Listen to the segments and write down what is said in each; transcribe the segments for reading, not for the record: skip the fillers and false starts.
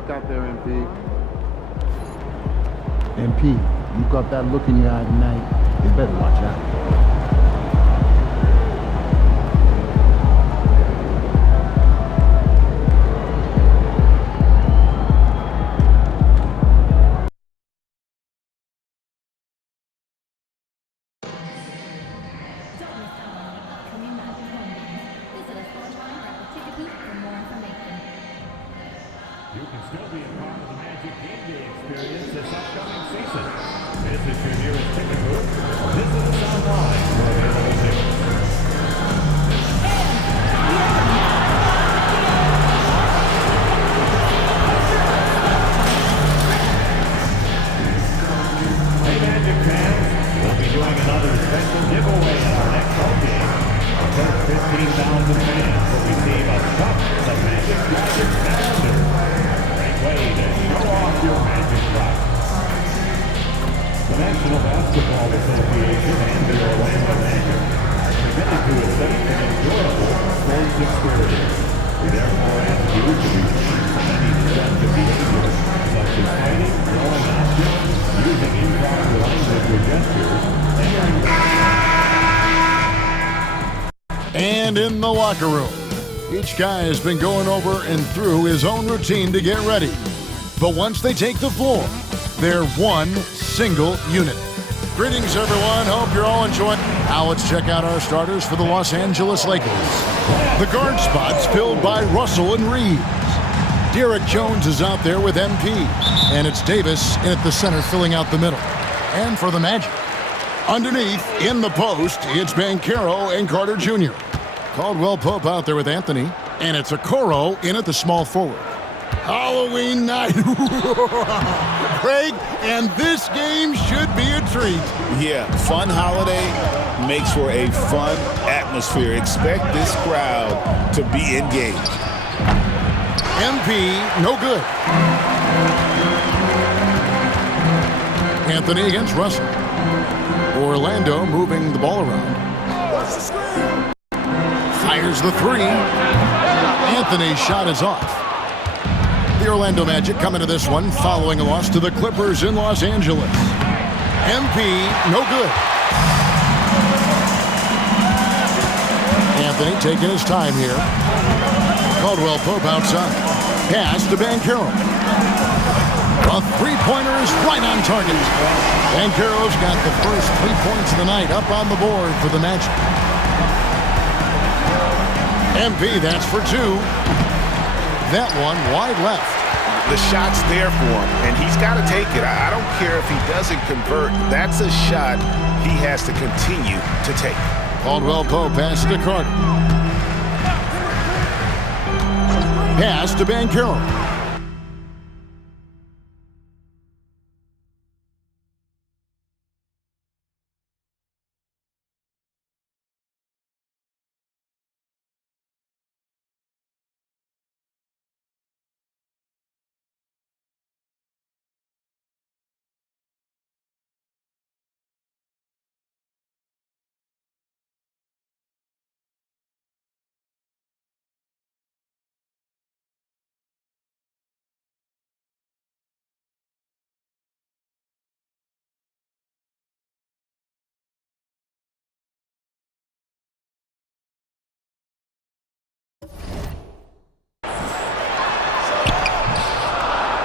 Look out there, MP. MP, you got that look in your eye tonight. You better watch out. You can still be a part of the Magic Game Day experience this upcoming season. Visit your nearest ticket booth or visit us online for available tickets. Hey Magic fans, we'll be doing another special giveaway in our next home game. Our first 15,000 fans will receive a cup of the Magic Magic Master. Way to show off your Magic rock. The National Basketball Association and the Orlando Magic are committed to a safe and enjoyable sports experience. We therefore ask you to refrain from any destructive behavior, such as fighting, throwing objects, using improper language or gestures, And in the locker room, each guy has been going over and through his own routine to get ready. But once they take the floor, they're one single unit. Greetings, everyone. Hope you're all enjoying. Now let's check out our starters for the Los Angeles Lakers. The guard spots filled by Russell and Reeves. Derek Jones is out there with MP. And it's Davis in at the center filling out the middle. And for the Magic, underneath, in the post, it's Banchero and Carter Jr. Caldwell Pope out there with Anthony. And it's Okoro in at the small forward. Halloween night. Craig, and this game should be a treat. Yeah, fun holiday makes for a fun atmosphere. Expect this crowd to be engaged. MP, no good. Anthony against Russell. Orlando moving the ball around. Fires the three. Anthony's shot is off. The Orlando Magic coming to this one following a loss to the Clippers in Los Angeles. MP, no good. Anthony taking his time here. Caldwell Pope outside. Pass to Banchero. A three-pointer is right on target. Banchero's got the first 3 points of the night up on the board for the Magic. MP, that's for two. That one wide left. The shot's there for him, and he's got to take it. I don't care if he doesn't convert. That's a shot he has to continue to take. Caldwell Pope pass to Carter. Pass to Banchero.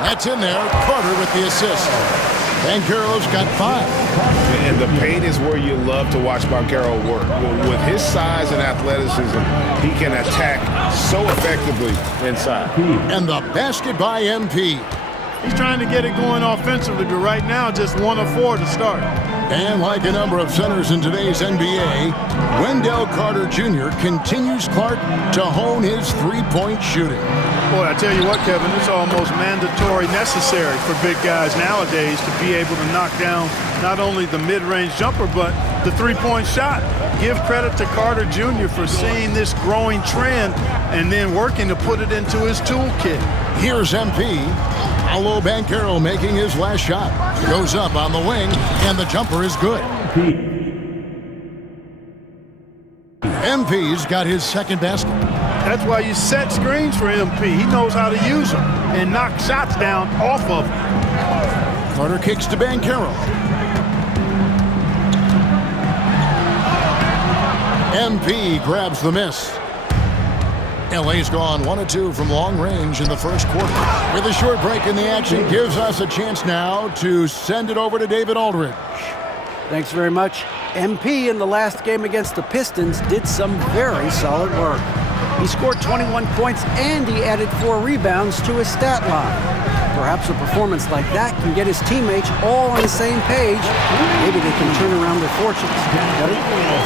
That's in there. Carter with the assist. Banchero's got 5. And the paint is where you love to watch Banchero work. With his size and athleticism, he can attack so effectively inside. And the basket by MP. He's trying to get it going offensively, but right now just 1 of 4 to start. And like a number of centers in today's NBA, Wendell Carter Jr. continues Clark to hone his three-point shooting. Boy, I tell you what, Kevin, it's almost mandatory necessary for big guys nowadays to be able to knock down not only the mid-range jumper, but the three-point shot. Give credit to Carter Jr. for seeing this growing trend and then working to put it into his toolkit. Here's MP. Paolo Banchero making his last shot. Goes up on the wing, and the jumper is good. MP's got his second basket. That's why you set screens for MP. He knows how to use them and knock shots down off of them. Carter kicks to Banchero. MP grabs the miss. LA's gone 1-2 from long range in the first quarter. With a short break in the action, gives us a chance now to send it over to David Aldridge. Thanks very much. MP in the last game against the Pistons did some very solid work. He scored 21 points and he added 4 rebounds to his stat line. Perhaps a performance like that can get his teammates all on the same page. Maybe they can turn around their fortunes.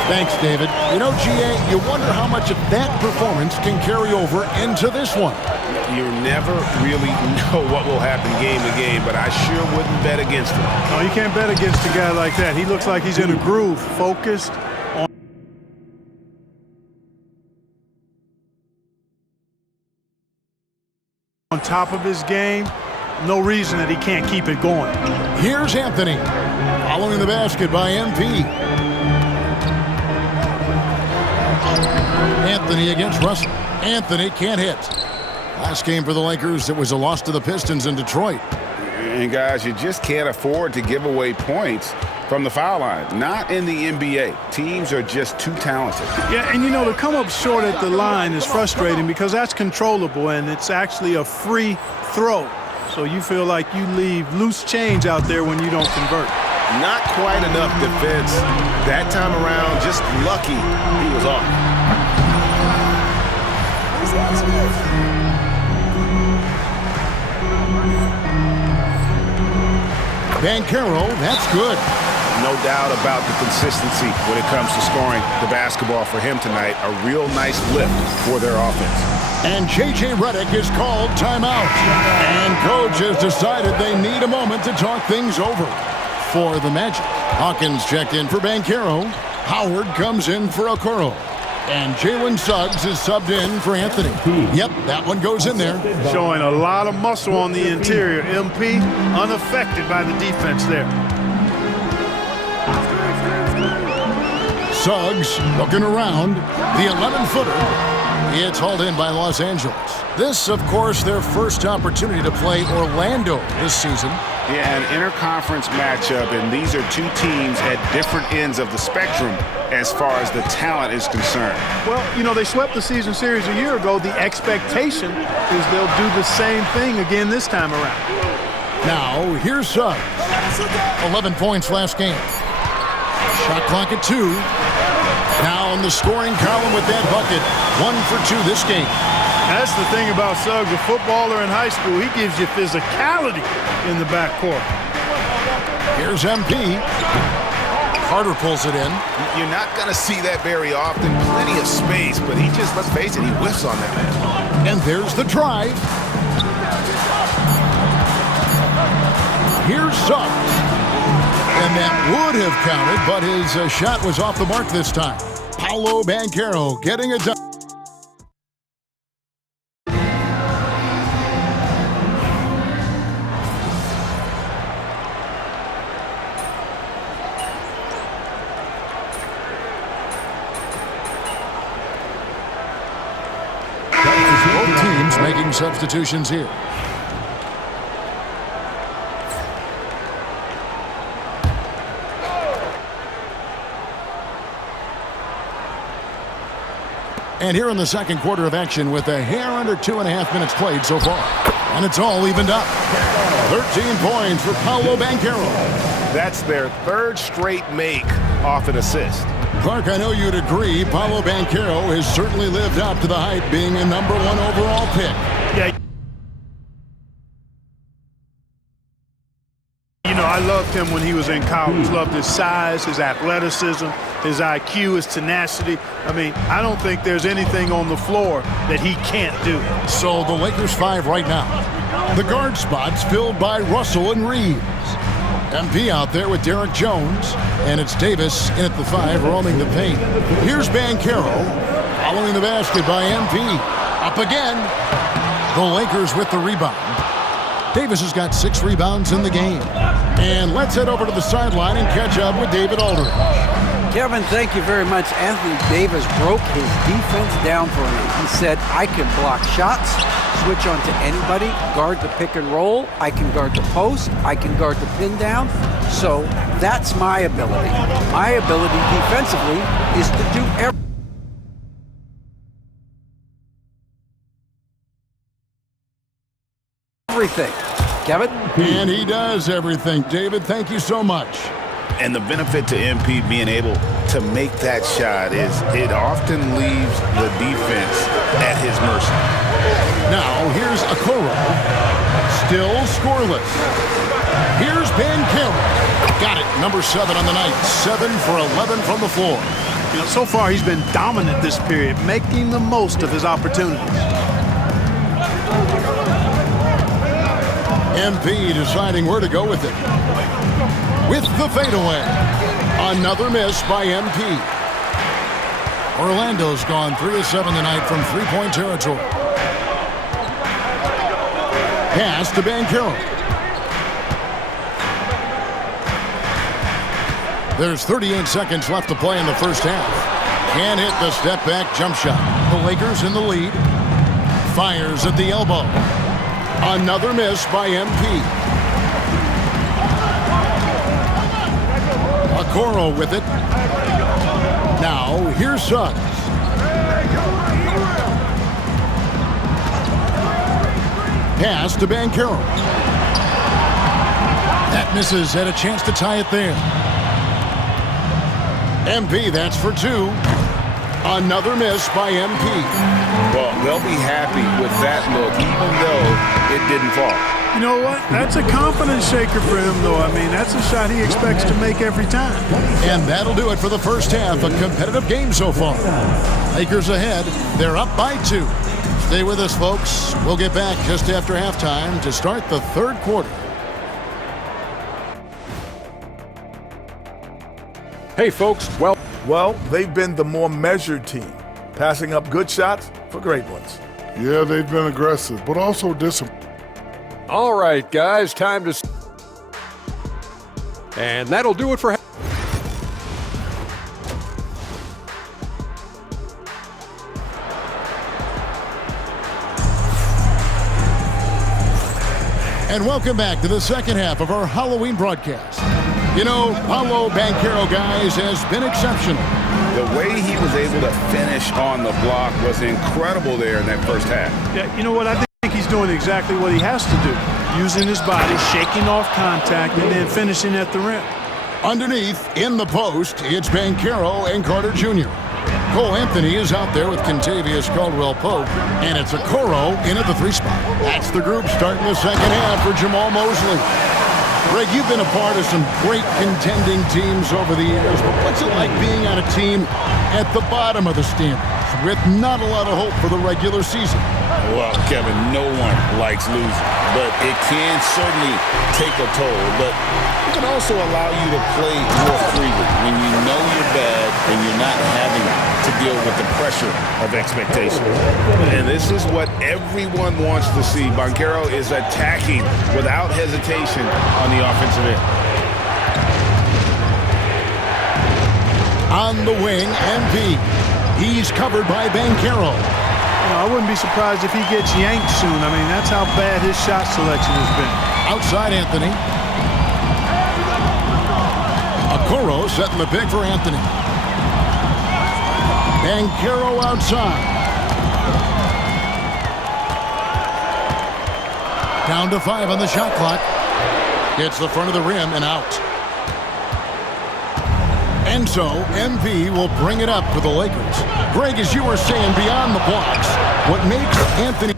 Thanks, David. You know, GA, you wonder how much of that performance can carry over into this one. You never really know what will happen game to game, but I sure wouldn't bet against him. No, you can't bet against a guy like that. He looks like he's in a groove, focused on top of his game. No reason that he can't keep it going. Here's Anthony, following the basket by MP. Anthony against Russell. Anthony can't hit. Last game for the Lakers, it was a loss to the Pistons in Detroit. And guys, you just can't afford to give away points from the foul line. Not in the NBA. Teams are just too talented. Yeah, and you know, to come up short at the line is frustrating because that's controllable and it's actually a free throw. So you feel like you leave loose change out there when you don't convert. Not quite enough defense. That time around, just lucky he was off. Banchero, that's good. No doubt about the consistency when it comes to scoring the basketball for him tonight. A real nice lift for their offense. And J.J. Redick is called timeout. And coach has decided they need a moment to talk things over for the Magic. Hawkins checked in for Banchero. Howard comes in for Okoro. And Jalen Suggs is subbed in for Anthony. Yep, that one goes in there. Showing a lot of muscle on the interior. MP unaffected by the defense there. Suggs looking around. The 11-footer. It's hauled in by Los Angeles. This, of course, their first opportunity to play Orlando this season. Yeah, an interconference matchup, and these are two teams at different ends of the spectrum as far as the talent is concerned. Well, you know, they swept the season series a year ago. The expectation is they'll do the same thing again this time around. Now, here's Suggs. 11 points last game. Shot clock at 2. Now in the scoring column with that bucket. 1 for 2 this game. That's the thing about Suggs, a footballer in high school. He gives you physicality in the backcourt. Here's MP. Carter pulls it in. You're not going to see that very often. Plenty of space, but he just, let's face it, he whiffs on that man. And there's the drive. Here's Suggs. And that would have counted, but his shot was off the mark this time. Paolo Banchero getting it done. Both teams making substitutions here. And here in the second quarter of action with a hair under 2.5 minutes played so far. And it's all evened up. 13 points for Paolo Banchero. That's their third straight make off an assist. Clark, I know you'd agree, Paolo Banchero has certainly lived up to the hype being a #1 overall pick. Yeah. You know, I loved him when he was in college. Loved his size, his athleticism, his IQ, his tenacity. I mean, I don't think there's anything on the floor that he can't do. So the Lakers 5 right now. The guard spots filled by Russell and Reeves. MP out there with Derek Jones. And it's Davis in at the 5, roaming the paint. Here's Banchero, following the basket by MP. Up again. The Lakers with the rebound. Davis has got 6 rebounds in the game. And let's head over to the sideline and catch up with David Aldridge. Kevin, thank you very much. Anthony Davis broke his defense down for me. He said, I can block shots, switch on to anybody, guard the pick and roll, I can guard the post, I can guard the pin down. So that's my ability. My ability defensively is to do everything. Kevin? And he does everything. David, thank you so much. And the benefit to MP being able to make that shot is it often leaves the defense at his mercy. Now, here's Okoro. Still scoreless. Here's Banchero. Got it. Number 7 on the night. 7 for 11 from the floor. You know, so far he's been dominant this period, making the most of his opportunities. MP deciding where to go with it. With the fadeaway. Another miss by MP. Orlando's gone 3 of 7 tonight from three-point territory. Pass to Banchero. There's 38 seconds left to play in the first half. Can't hit the step-back jump shot. The Lakers in the lead. Fires at the elbow. Another miss by MP. Okoro with it. Now, here's Suggs. Pass to Banchero. That misses. Had a chance to tie it there. MP, that's for 2. Another miss by MP. Well, they'll be happy with that look, even though it didn't fall. You know what? That's a confidence shaker for him, though. I mean, that's a shot he expects to make every time. And that'll do it for the first half. A competitive game so far. Lakers ahead. They're up by 2. Stay with us, folks. We'll get back just after halftime to start the third quarter. Hey, folks. Well, they've been the more measured team, passing up good shots for great ones. Yeah, they've been aggressive, but also disciplined. All right, guys, time to... And that'll do it for... And welcome back to the second half of our Halloween broadcast. You know, Paolo Banchero, guys, has been exceptional. The way he was able to finish on the block was incredible there in that first half. Yeah, you know what? I think he's doing exactly what he has to do. Using his body, shaking off contact, and then finishing at the rim. Underneath, in the post, it's Banchero and Carter Jr. Cole Anthony is out there with Kentavious Caldwell-Pope, and it's Okoro in at the 3 spot. That's the group starting the second half for Jamal Mosley. Greg, you've been a part of some great contending teams over the years, but what's it like being on a team at the bottom of the standings with not a lot of hope for the regular season? Well, Kevin, no one likes losing, but it can certainly take a toll. But it can also allow you to play more freely when you know you're bad and you're not having to deal with the pressure of expectations. And this is what everyone wants to see. Banchero is attacking without hesitation on the offensive end. On the wing, MP. He's covered by Banchero. You know, I wouldn't be surprised if he gets yanked soon. I mean, that's how bad his shot selection has been. Outside Anthony. Okoro setting the pick for Anthony. Banchero outside. Down to 5 on the shot clock. Hits the front of the rim and out. And so, MP will bring it up for the Lakers. Greg, as you were saying, beyond the blocks, what makes Anthony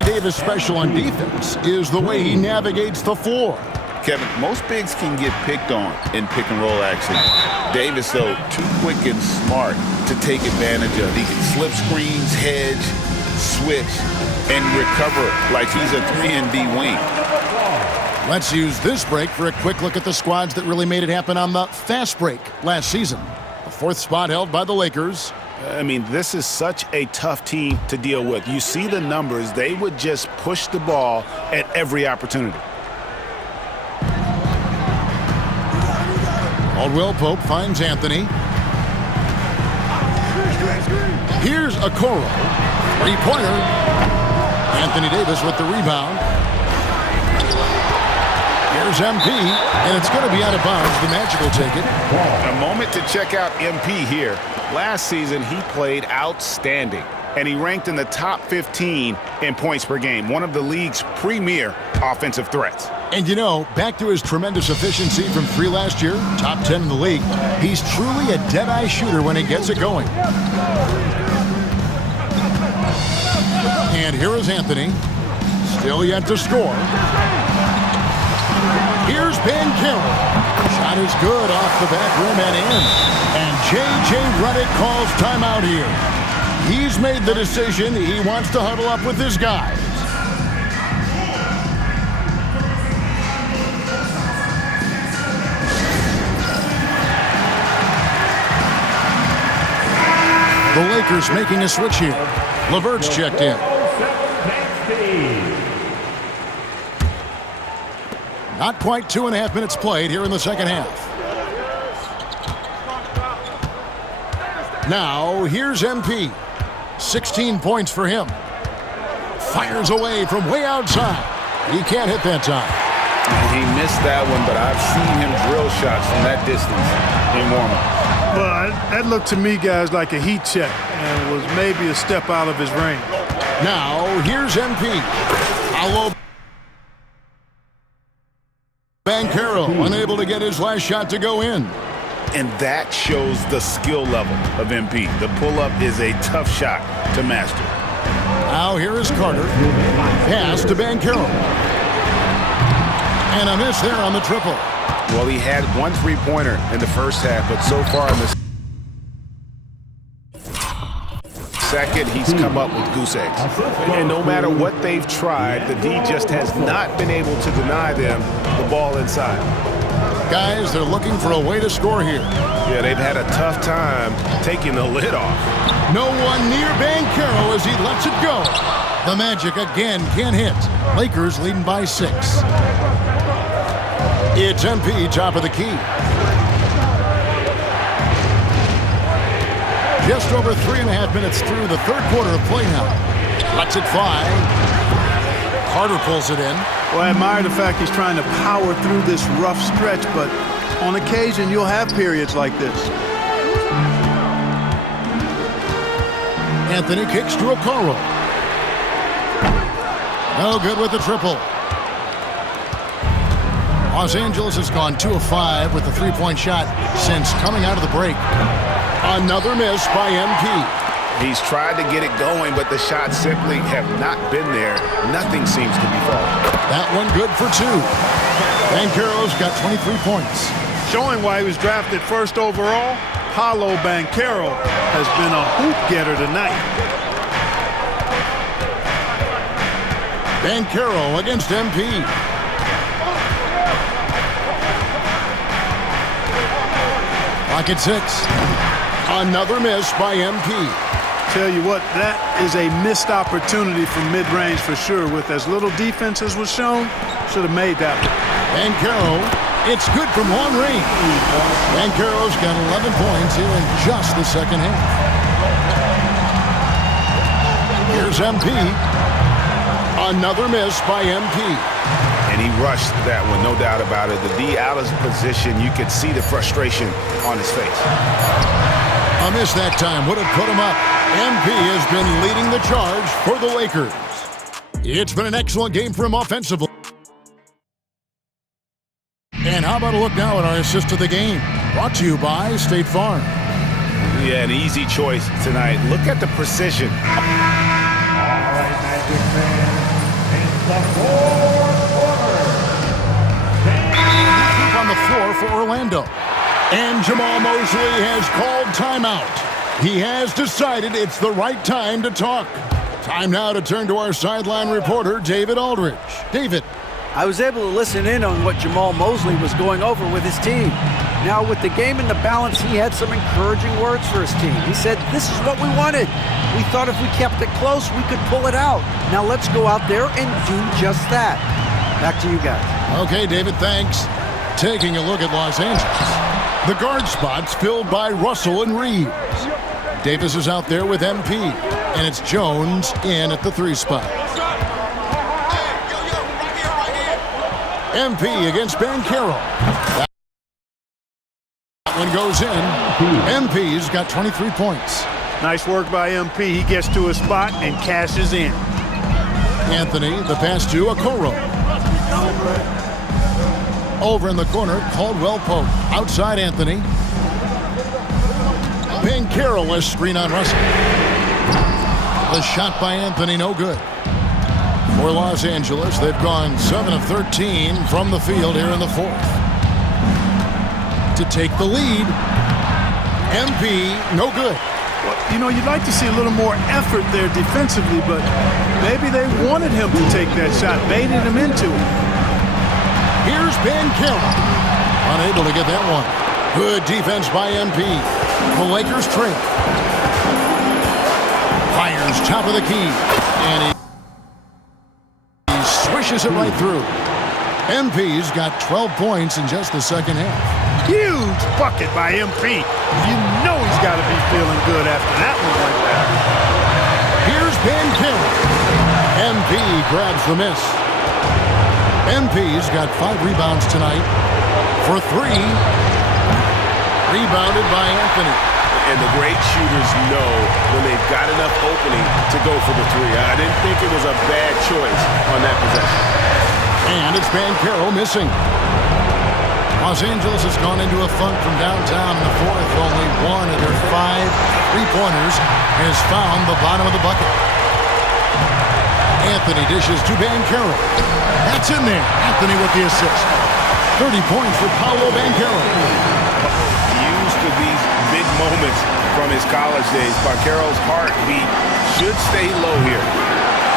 Davis special on defense is the way he navigates the floor. Kevin, most bigs can get picked on in pick-and-roll action. Davis, though, too quick and smart to take advantage of. He can slip screens, hedge, switch, and recover like he's a 3-and-D wing. Let's use this break for a quick look at the squads that really made it happen on the fast break last season. The 4th spot held by the Lakers. I mean, this is such a tough team to deal with. You see the numbers. They would just push the ball at every opportunity. Caldwell Pope finds Anthony. Here's Okoro. Three-pointer. Anthony Davis with the rebound. Here's MP, and it's going to be out of bounds. The Magic will take it. A moment to check out MP here. Last season, he played outstanding, and he ranked in the top 15 in points per game, one of the league's premier offensive threats. And you know, back to his tremendous efficiency from 3 last year, top 10 in the league, he's truly a dead-eye shooter when he gets it going. And here is Anthony, still yet to score. Here's Banchero. Shot is good off the back rim and in. And J.J. Redick calls timeout here. He's made the decision. He wants to huddle up with his guys. The Lakers making a switch here. LeVert's checked in. Not quite 2.5 minutes played here in the second half. Now, here's MP. 16 points for him. Fires away from way outside. He can't hit that time. He missed that one, but I've seen him drill shots from that distance in warm-up. Well, that looked to me, guys, like a heat check and was maybe a step out of his range. Now, here's MP. Banchero unable to get his last shot to go in. And that shows the skill level of MP. The pull-up is a tough shot to master. Now here is Carter. Pass to Banchero. And a miss there on the triple. Well, he had 1 3-pointer in the first half, but so far in the second, he's come up with goose eggs. And no matter what they've tried, the D just has not been able to deny them the ball inside. Guys, they're looking for a way to score here. Yeah, they've had a tough time taking the lid off. No one near Banchero as he lets it go. The Magic again can't hit. Lakers leading by 6. It's MP, top of the key. Just over 3.5 minutes through the third quarter of play now. Lets it fly. Carter pulls it in. Well, I admire the fact he's trying to power through this rough stretch, but on occasion you'll have periods like this. Anthony kicks to Okoro. No good with the triple. Los Angeles has gone 2 of 5 with the 3-point shot since coming out of the break. Another miss by MP. He's tried to get it going, but the shots simply have not been there. Nothing seems to be falling. That one good for 2. Banchero's got 23 points. Showing why he was drafted first overall, Paolo Banchero has been a hoop getter tonight. Banchero against MP. Clock at 6. Another miss by MP. Tell you what, that is a missed opportunity from mid-range for sure. With as little defense as was shown, should have made that one. Banchero, it's good from long range. Banchero's got 11 points here in just the second half. Here's MP. Another miss by MP. And he rushed that one, no doubt about it. The D out of position, you could see the frustration on his face. A miss that time would have put him up. MP has been leading the charge for the Lakers. It's been an excellent game for him offensively. And how about a look now at our assist of the game? Brought to you by State Farm. Yeah, an easy choice tonight. Look at the precision. All right, Magic fans, it's the fourth quarter. On the floor for Orlando. And Jamal Mosley has called timeout. He has decided it's the right time to talk. Time now to turn to our sideline reporter, David Aldridge. David. I was able to listen in on what Jamal Mosley was going over with his team. Now, with the game in the balance, he had some encouraging words for his team. He said, this is what we wanted. We thought if we kept it close, we could pull it out. Now let's go out there and do just that. Back to you guys. Okay, David, thanks. Taking a look at Los Angeles. The guard spots filled by Russell and Reeves. Davis is out there with MP, and it's Jones in at the 3 spot. MP against Banchero. That one goes in. MP's got 23 points. Nice work by MP. He gets to his spot and cashes in. Anthony, the pass to Okoro. Over in the corner, Caldwell Pope. Outside Anthony. Banchero, a screen on Russell. The shot by Anthony, no good. For Los Angeles, they've gone 7 of 13 from the field here in the 4th. To take the lead, MP, no good. Well, you know, you'd like to see a little more effort there defensively, but maybe they wanted him to take that shot, baited him into it. Here's Banchero. Unable to get that one. Good defense by MP. The Lakers trail. Fires top of the key. And he swishes it right through. MP's got 12 points in just the second half. Huge bucket by MP. You know he's got to be feeling good after that one like that. Here's Banchero. MP grabs the miss. MP's got 5 rebounds tonight for 3. Rebounded by Anthony. And the great shooters know when they've got enough opening to go for the 3. I didn't think it was a bad choice on that possession. And it's Banchero missing. Los Angeles has gone into a funk from downtown in the 4th. Only 1 of their 5 3-pointers has found the bottom of the bucket. Anthony dishes to Banchero. That's in there. Anthony with the assist. 30 points for Paolo Banchero. Used to these big moments from his college days. Banchero's heartbeat should stay low here.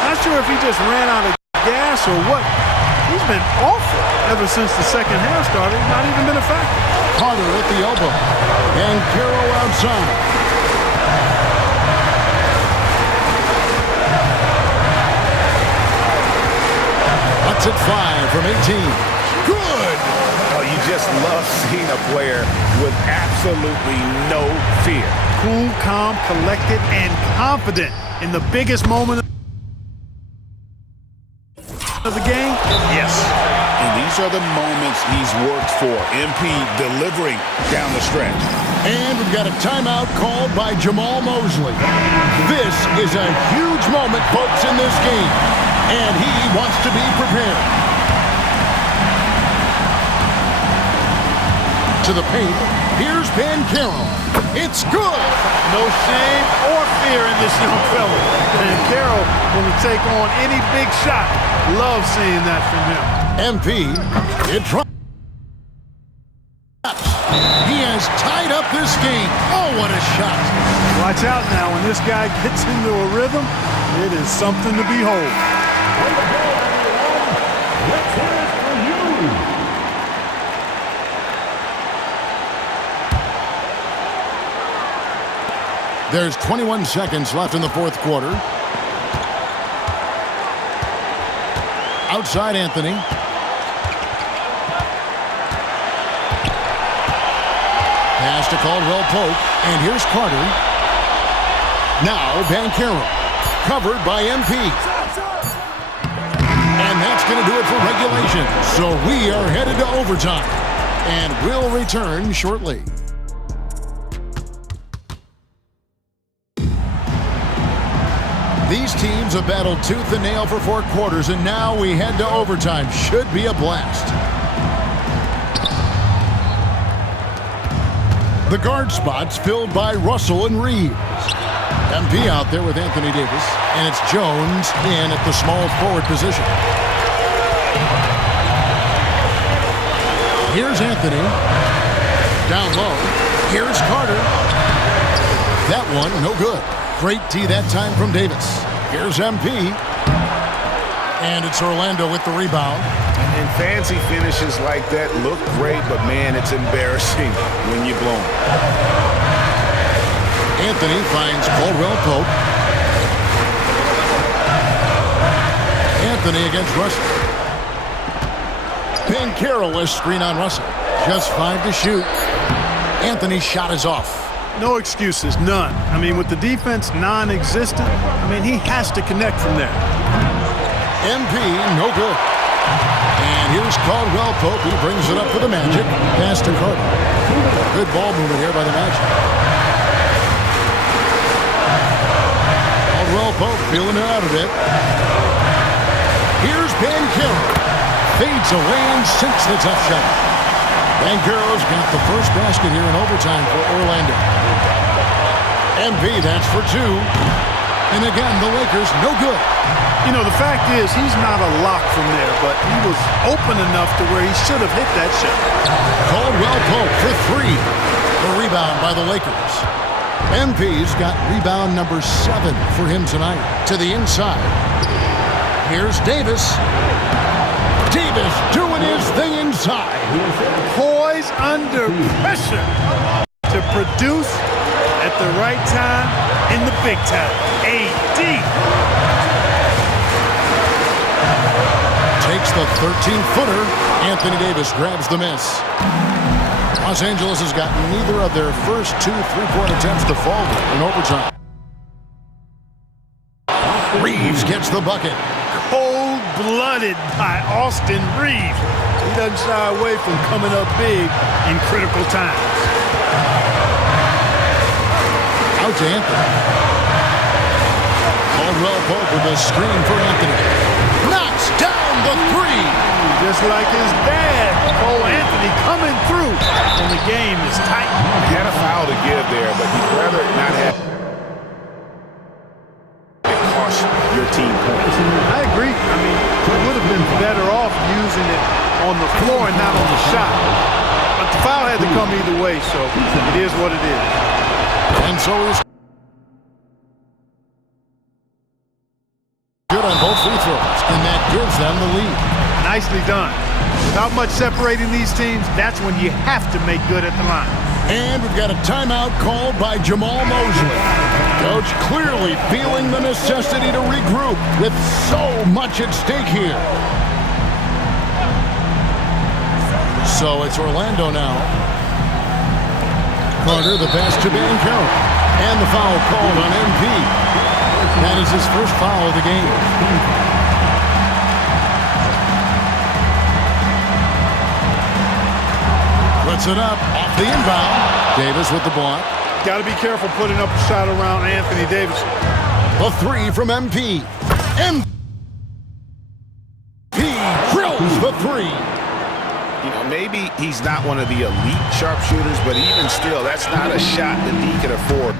Not sure if he just ran out of gas or what. He's been awful ever since the second half started. Not even been a factor. Carter at the elbow. Banchero outside. That's at 5 from 18. Good! Oh, you just love seeing a player with absolutely no fear. Cool, calm, collected, and confident in the biggest moment of the game. Yes. And these are the moments he's worked for. MP delivering down the stretch. And we've got a timeout called by Jamal Mosley. This is a huge moment, folks, in this game. And he wants to be prepared. To the paint. Here's Banchero. It's good. No shame or fear in this young fella. Banchero going to take on any big shot. Love seeing that from him. MP, it drops. He has tied up this game. Oh, what a shot. Watch out now. When this guy gets into a rhythm, it is something to behold. Let's hear it for you. There's 21 seconds left in the 4th quarter. Outside Anthony. Pass to Caldwell Pope. And here's Carter. Now Banchero. Covered by MP. And that's going to do it for regulation. So we are headed to overtime. And we'll return shortly. These teams have battled tooth and nail for 4 quarters, and now we head to overtime. Should be a blast. The guard spots filled by Russell and Reeves. MP out there with Anthony Davis, and it's Jones in at the small forward position. Here's Anthony. Down low. Here's Carter. That one, no good. Great D that time from Davis. Here's MP. And it's Orlando with the rebound. And fancy finishes like that look great, but man, it's embarrassing when you blow them. Anthony finds Caldwell Pope. Anthony against Russell. Banchero, a screen on Russell. Just 5 to shoot. Anthony's shot is off. No excuses, none. I mean, with the defense non-existent, I mean, he has to connect from there. MP, no good. And here's Caldwell Pope. He brings it up for the Magic. Pass to Carter. Good ball movement here by the Magic. Caldwell Pope feeling it out a bit. Here's Banchero. Fades away and sinks the tough shot. Banchero's got the first basket here in overtime for Orlando. MP, that's for two. And again, the Lakers, no good. You know, the fact is, he's not a lock from there, but he was open enough to where he should have hit that shot. Caldwell Pope for three. The rebound by the Lakers. MP's got rebound number 7 for him tonight. To the inside. Here's Davis. Davis doing his thing inside. Poise under pressure to produce at the right time in the big time. AD. Takes the 13-footer. Anthony Davis grabs the miss. Los Angeles has gotten neither of their first 2 3-point attempts to fall in overtime. Reeves gets the bucket. Cold-blooded by Austin Reeves. He doesn't shy away from coming up big in critical times. Out to Anthony. Caldwell Pope with a screen for Anthony. Knocks down the three. Just like his dad, Cole Anthony, coming through when the game is tight. He had a foul to give there, but he'd rather not have it cost your team points. I agree. I mean, he would have been better off using it on the floor and not on the shot. But the foul had to come either way, so it is what it is. And so is good on both free throws, and that gives them the lead. Nicely done. Without much separating these teams, that's when you have to make good at the line. And we've got a timeout called by Jamal Mosley. Coach clearly feeling the necessity to regroup with so much at stake here. So it's Orlando now. Carter, the pass to Banchero. And the foul called on MP. That is his first foul of the game. Puts it up off the inbound. Davis with the block. Got to be careful putting up a shot around Anthony Davis. A three from MP. MP drills the three. You know, maybe he's not one of the elite sharpshooters, but even still, that's not a shot that he can afford.